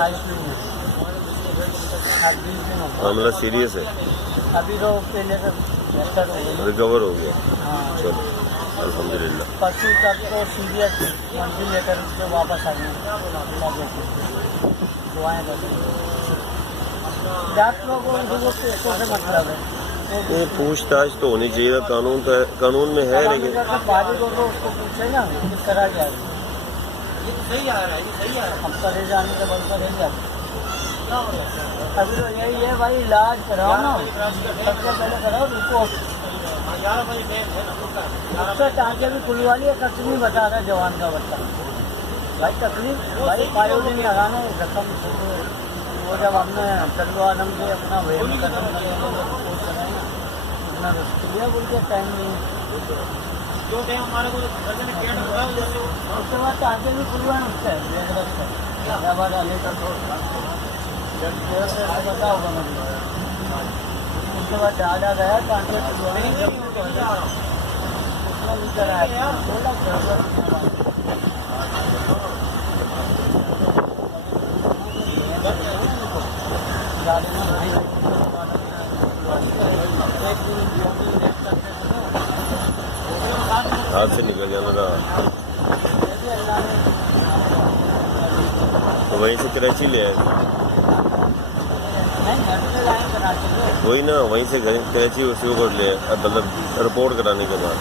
ICU में। मामला serious है, अभी तो पहले तो बेहतर हो गई, रिकवर हो गया। हाँ। चलो अल्हम्दुलिल्लाह। परसों तक तो सीरियस मंजिल लेकर उसके वापस आ गए। दुआएं करें डॉक्टरों को, इनको पैसों से मतलब है। ये पूछताछ तो होनी चाहिए था, कानून तो है, कानून में है, लेकिन बाजी को तो उसको पूछे ना किस तरह क्या है। सही आ रहा है, सही आ रहा है। हम करे जाने के बल पर जाते अभी तो यही है भाई, इलाज कराओ ना, सबसे पहले कराओ रिपोर्ट। उससे टाँके भी खुलवा लिया, कसमी बता रहा जवान का बच्चा भाई, तकलीफ भाई पायोडी नहीं लगाना है रकम। वो जब हमने चंदो आलम से अपना वेम खत्म करेंगे उतना रुपया बोल के टाइम नहीं है, जो टाइम हमारे को उसके बाद टाँके भी खुलवाए उससे हैदराबाद आने का बता होगा मुझे। उसके बाद दादा गया टाँके खुलवाने उतना नहीं कराया, बोला हाथ से निकल गया ना, तो वहीं से कराची ले आए। वही ना, वहीं से कराची उसी को ले आए, मतलब रिपोर्ट कराने के बाद।